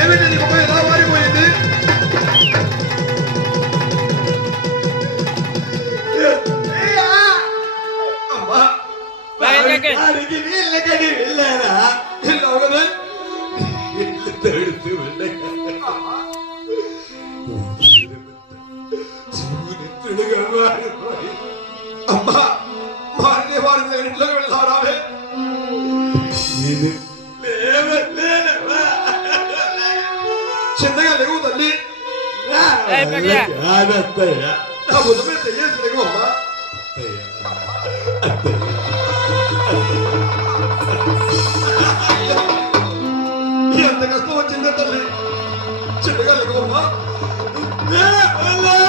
ఏమిటి నీ ముఖం ఎలా మారిపోయింది? అమ్మా వీళ్ళకని వెళ్ళారా? వెళ్ళావు కదా? ఇల్లు తడుతూ జీవునిత్రుడుగా మారిపోయి అమ్మా మారిన వారి దగ్గర ఇంట్లోకి వెళ్తావు రావే. నేను లేవలేనవా? చిన్నగా లేవు తల్లి. కాదత్తయ్య, నా బుద్ధ మీద తెయ్యేసి లేవు అమ్మా. ఎంత కష్టం వచ్చిందే తల్లి. చిన్నగా లేవు అమ్మా.